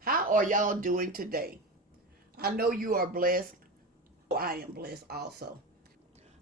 How are y'all doing today? I know you are blessed. I am blessed also.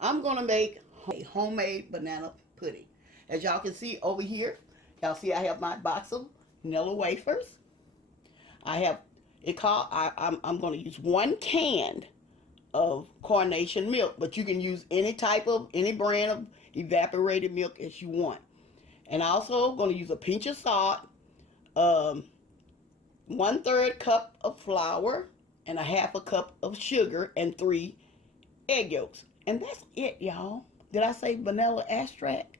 I'm going to make a homemade banana pudding. As y'all can see over here, y'all see I have my box of vanilla wafers. I have it called, I'm going to use 1 can of carnation milk, but you can use any brand of evaporated milk as you want. And also going to use a pinch of salt, um, 1/3 cup of flour, and a half a cup of sugar, and 3 egg yolks. And that's it, y'all. Did I say vanilla extract?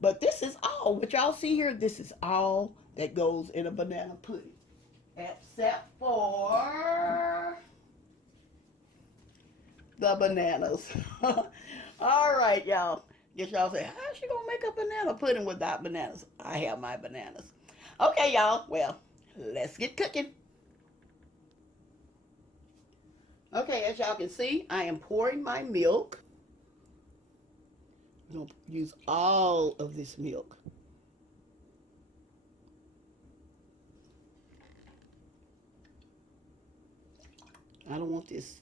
But this is all. What y'all see here, this is all that goes in a banana pudding. Except for the bananas. All right, y'all. Guess y'all say, how's she gonna make a banana pudding without bananas? I have my bananas. Okay, y'all. Well, let's get cooking. Okay, as y'all can see, I am pouring my milk. I'm gonna use all of this milk. I don't want this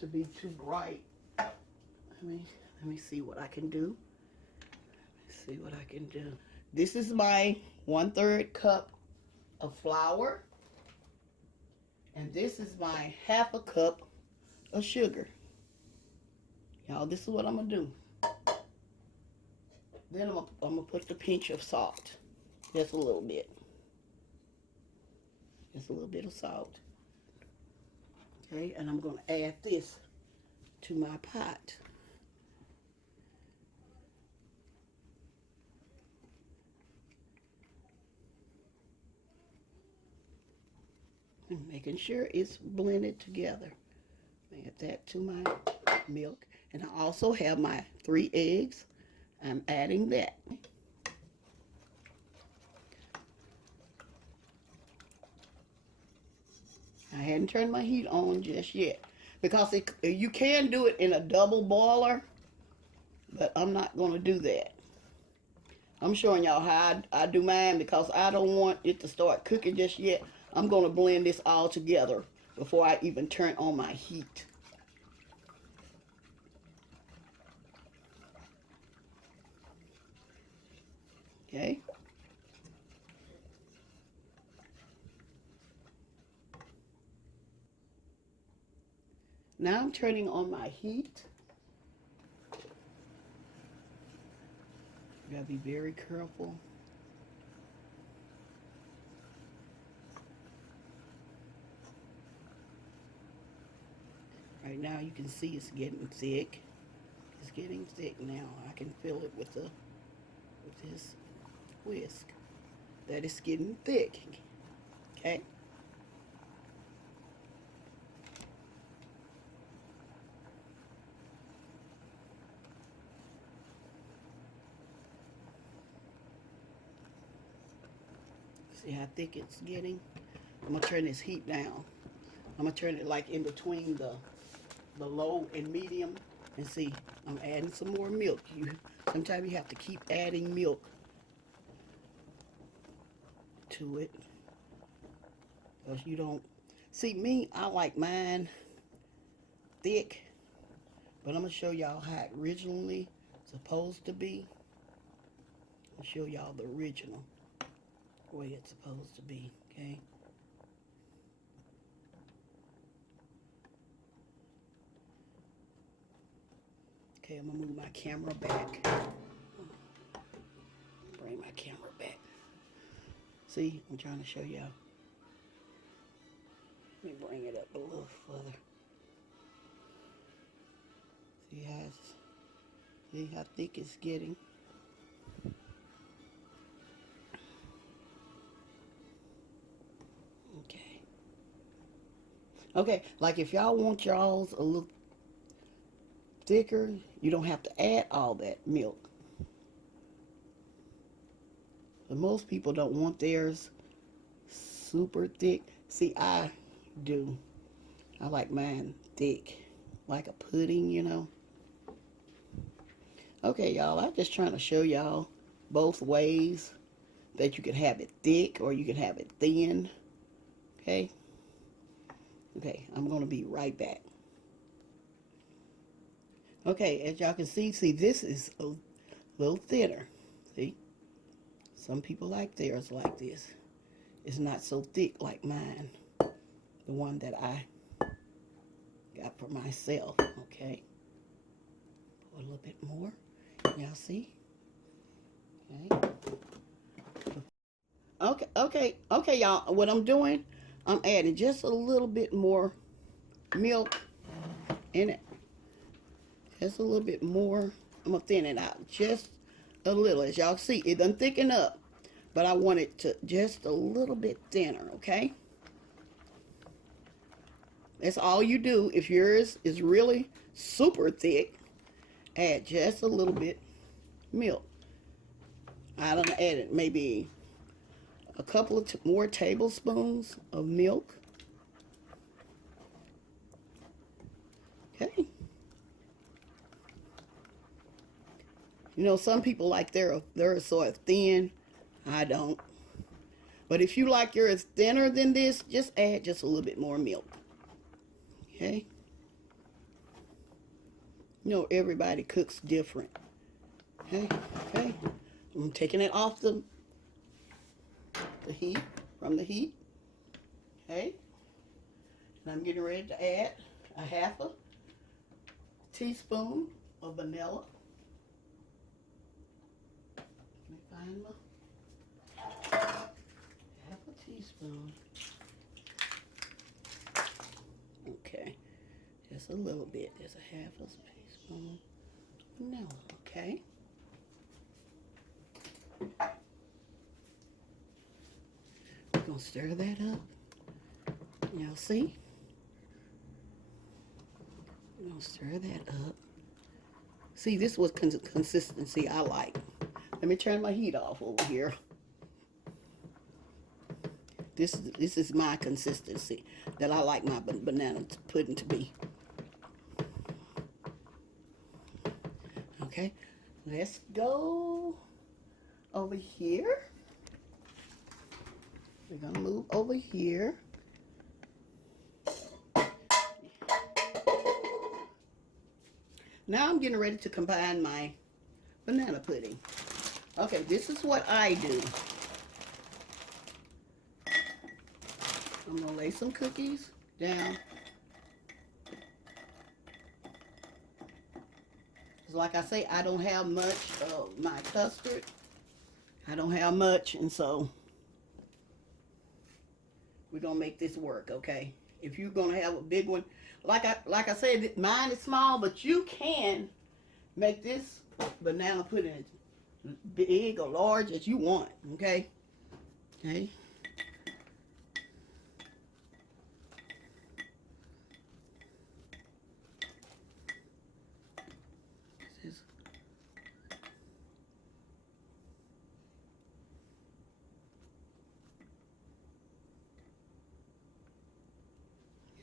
to be too bright. Let me see what I can do. Let's see what I can do. This is my 1/3 cup of flour, and this is my half a cup of sugar. Y'all, this is what I'm gonna do. Then I'm gonna put the pinch of salt. Just a little bit. Just a little bit of salt. Okay, and I'm gonna add this to my pot. And making sure it's blended together. Add that to my milk. And I also have my 3 eggs. I'm adding that. I hadn't turned my heat on just yet because you can do it in a double boiler, but I'm not going to do that. I'm showing y'all how I do mine because I don't want it to start cooking just yet. I'm going to blend this all together before I even turn on my heat. Okay. Now I'm turning on my heat. You gotta be very careful. Right now you can see it's getting thick. It's getting thick now. I can feel it with this whisk that it's getting thick. Okay. See how thick it's getting? I'm gonna turn this heat down. I'm gonna turn it like in between the low and medium, and see, I'm adding some more milk. Sometimes you have to keep adding milk to it because you don't see me. I like mine thick, but I'm gonna show y'all how it originally supposed to be. I'll show y'all the original way it's supposed to be. Okay. Okay, I'm gonna move my camera back. Bring my camera back. See, I'm trying to show y'all. Let me bring it up a little further. See how thick it's getting. Okay. Okay, like if y'all want y'all's a little thicker, you don't have to add all that milk. But most people don't want theirs super thick. See, I do. I like mine thick, like a pudding, you know. Okay, y'all, I'm just trying to show y'all both ways that you can have it thick or you can have it thin. Okay. Okay, I'm going to be right back. Okay, as y'all can see, this is a little thinner. See? Some people like theirs like this. It's not so thick like mine. The one that I got for myself. Okay. Pour a little bit more. Y'all see? Okay, y'all. What I'm doing, I'm adding just a little bit more milk in it. Just a little bit more. I'm gonna thin it out just a little. As y'all see, it doesn't thicken up, but I want it to just a little bit thinner. Okay. That's all you do. If yours is really super thick, add just a little bit milk. I don't add maybe a couple of more tablespoons of milk. Okay. You know, some people like they're sort of thin. I don't. But if you like yours thinner than this, just add just a little bit more milk. Okay. You know, everybody cooks different. Okay. Okay. I'm taking it off the heat, from the heat. Okay. And I'm getting ready to add a half a teaspoon of vanilla. Let me find my half a teaspoon. Okay. Just a little bit. There's a half a teaspoon of vanilla. Okay. We're going to stir that up. Y'all see? We're going to stir that up. See, this was consistency I like. Let me turn my heat off over here. This is my consistency that I like my banana pudding to be. Okay, let's go over here. We're gonna move over here. Now I'm getting ready to combine my banana pudding. Okay, this is what I do. I'm gonna lay some cookies down. Like I say, I don't have much of my custard. I don't have much, and so we're gonna make this work, okay? If you're gonna have a big one, like I said, mine is small, but you can make this banana pudding as big or large as you want, okay? Okay.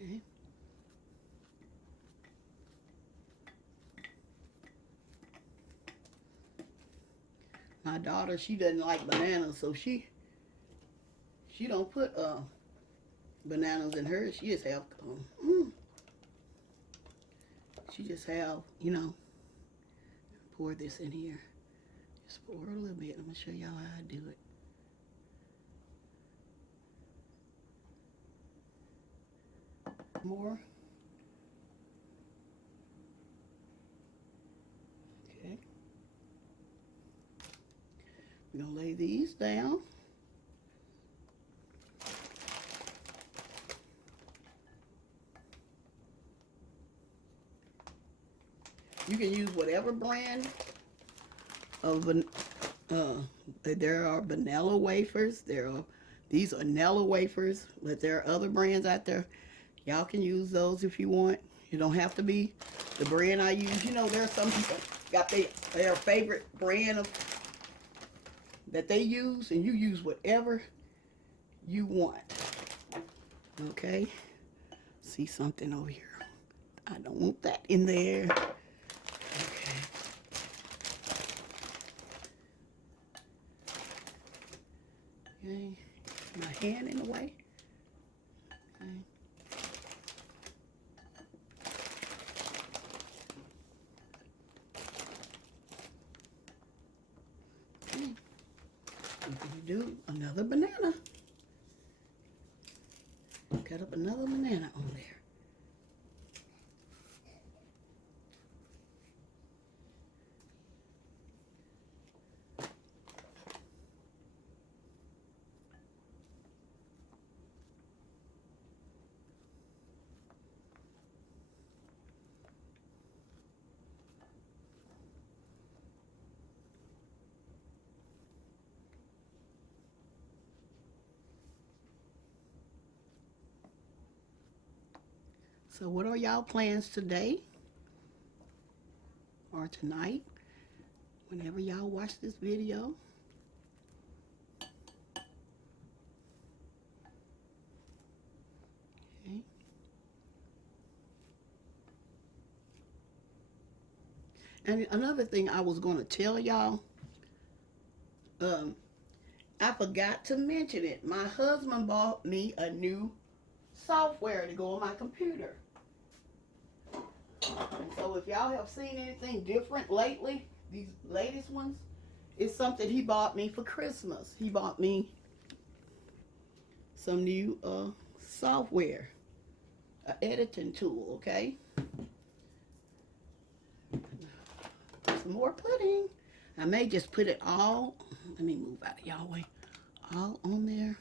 Okay. My daughter, she doesn't like bananas, so she don't put bananas in hers. She just have she just have, you know, pour this in here. Just pour a little bit. I'm gonna show y'all how I do it. More. Okay. We're gonna lay these down. You can use whatever brand of there are vanilla wafers. These are Nella wafers, but there are other brands out there. Y'all can use those if you want. You don't have to be the brand I use. You know, there are some people got their favorite brand of that they use, and you use whatever you want. Okay? See something over here. I don't want that in there. Okay. Okay, my hand in the way. Okay. Okay. We're gonna do another banana. Cut up another banana on there. So what are y'all plans today or tonight? Whenever y'all watch this video. Okay. And another thing I was going to tell y'all, I forgot to mention it. My husband bought me a new software to go on my computer. And so if y'all have seen anything different lately, these latest ones, it's something he bought me for Christmas. He bought me some new software, an editing tool, okay? Some more pudding. I may just put it all, let me move out of y'all way, all on there.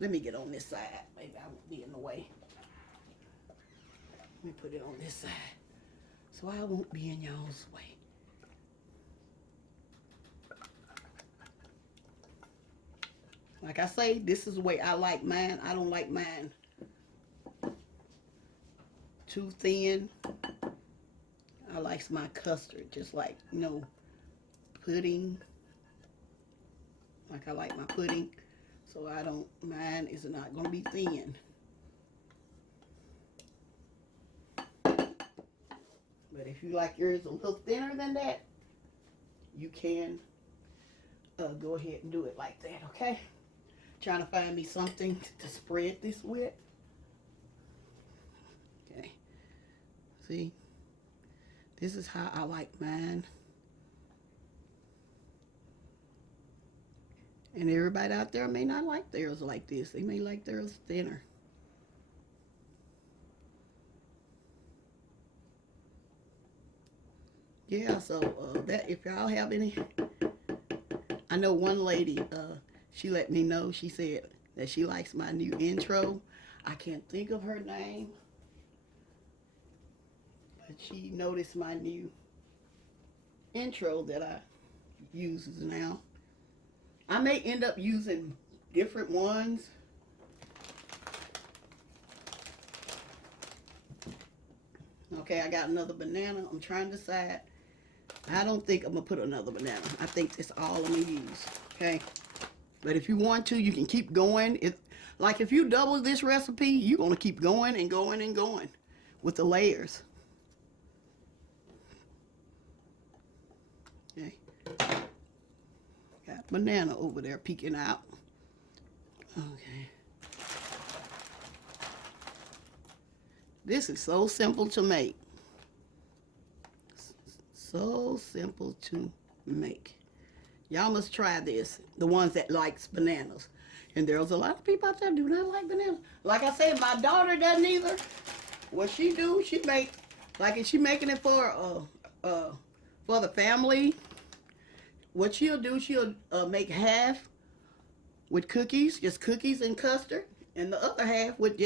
Let me get on this side. Maybe I won't be in the way. Let me put it on this side so I won't be in y'all's way. Like I say, this is the way I like mine. I don't like mine too thin. I like my custard just like, you know, pudding. Like I like my pudding. So I don't, mine is not going to be thin. But if you like yours a little thinner than that, you can go ahead and do it like that, okay? Trying to find me something to spread this with. Okay. See? This is how I like mine. And everybody out there may not like theirs like this. They may like theirs thinner. Yeah, so that if y'all have any, I know one lady, she let me know, she said that she likes my new intro. I can't think of her name, but she noticed my new intro that I use now. I may end up using different ones. Okay, I got another banana. I'm trying to decide. I don't think I'm going to put another banana. I think that's all I'm going to use. Okay? But if you want to, you can keep going. Like if you double this recipe, you're going to keep going and going and going with the layers. Okay? Got banana over there peeking out. Okay. This is so simple to make. So simple to make. Y'all must try this. The ones that likes bananas. And there's a lot of people out there do not like bananas. Like I said, my daughter doesn't either. What she do, she make, like if she making it for the family, what she'll do, she'll make half with cookies, just cookies and custard, and the other half with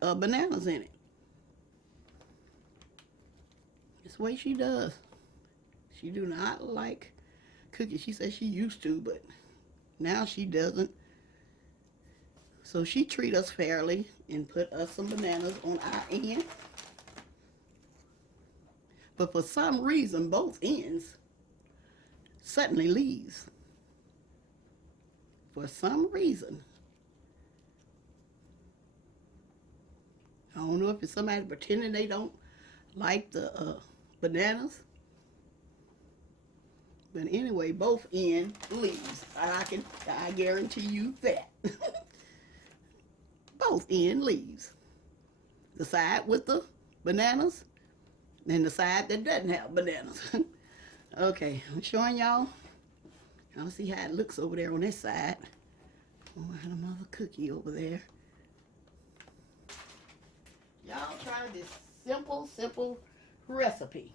bananas in it. That's the way she does. She do not like cookies. She says she used to, but now she doesn't. So she treat us fairly and put us some bananas on our end. But for some reason, both ends suddenly leaves. For some reason. I don't know if it's somebody pretending they don't like the bananas. But anyway, both end leaves. I guarantee you that. Both end leaves. The side with the bananas and the side that doesn't have bananas. Okay, I'm showing y'all. Y'all see how it looks over there on this side. Oh, I had another cookie over there. Y'all try this simple recipe.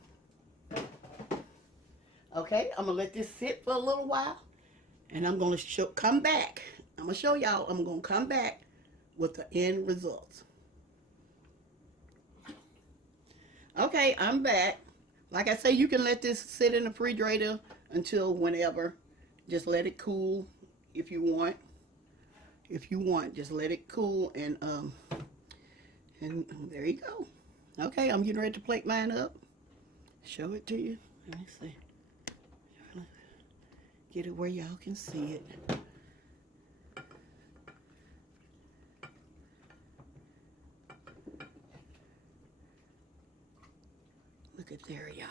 Okay, I'm gonna let this sit for a little while, and I'm gonna come back. I'm gonna show y'all. I'm gonna come back with the end results. Okay, I'm back. Like I say, you can let this sit in the refrigerator until whenever. Just let it cool if you want. If you want, just let it cool, and there you go. Okay, I'm getting ready to plate mine up. Show it to you. Let me see. Get it where y'all can see it. Look at there, y'all.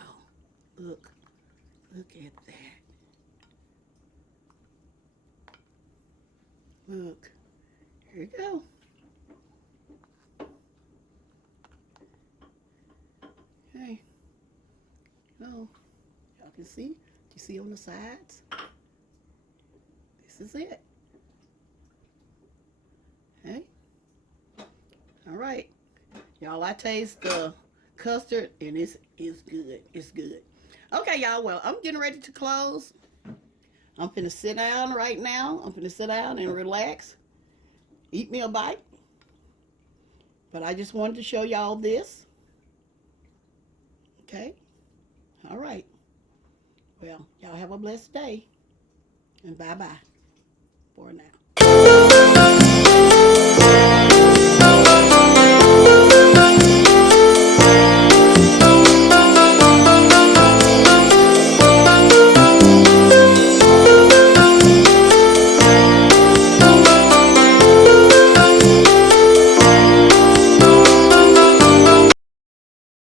Look at that. Look, here you go. Okay. Oh, y'all can see. You see on the sides? This is it. Okay. All right. Y'all, I taste the custard, and it's good. It's good. Okay, y'all. Well, I'm getting ready to close. I'm finna sit down right now. I'm finna sit down and relax. Eat me a bite. But I just wanted to show y'all this. Okay. All right. Well, y'all have a blessed day. And bye-bye for now.